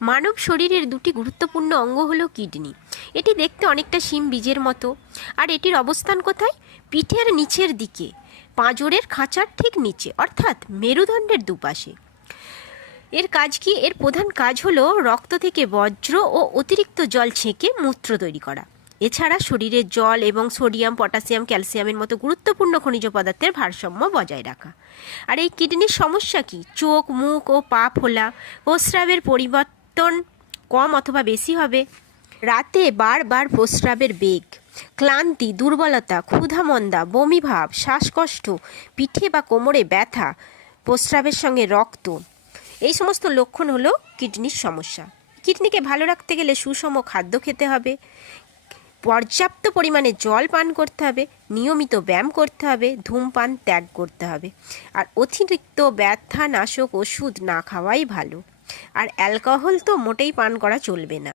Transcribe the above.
মানব শরীরের দুটি গুরুত্বপূর্ণ অঙ্গ হলো কিডনি। এটি দেখতে অনেকটা শিম বীজের মতো। আর এটির অবস্থান কোথায়? পিঠের নিচের দিকে, পাঁজরের খাঁচার ঠিক নিচে, অর্থাৎ মেরুদণ্ডের দুপাশে। এর কাজ কি? এর প্রধান কাজ হলো রক্ত থেকে বর্জ্য ও অতিরিক্ত জল ছেঁকে মূত্র তৈরি করা। এছাড়া শরীরে জল এবং সোডিয়াম, পটাশিয়াম, ক্যালসিয়ামের মতো গুরুত্বপূর্ণ খনিজ পদার্থের ভারসাম্য বজায় রাখা। আর এই কিডনির সমস্যা কি? চোখ, মুখ ও পা ফোলা, প্রস্রাবের পরিবর্তন কম অথবা বেশি হবে, রাতে বারবার প্রস্রাবের বেগ, ক্লান্তি, দুর্বলতা, ক্ষুধামন্দা, বমিভাব, শ্বাসকষ্ট, পিঠে বা কোমরে ব্যথা, প্রস্রাবের সঙ্গে রক্ত, এই সমস্ত লক্ষণ হলো কিডনির সমস্যা। কিডনিকে ভালো রাখতে গেলে সুষম খাদ্য খেতে হবে, পর্যাপ্ত পরিমাণে জল পান করতে হবে, নিয়মিত ব্যায়াম করতে হবে, ধূমপান ত্যাগ করতে হবে, আর অতিরিক্ত ব্যথানাশক ওষুধ না খাওয়াই ভালো। আর অ্যালকোহল তো মোটেই পান করা চলবে না।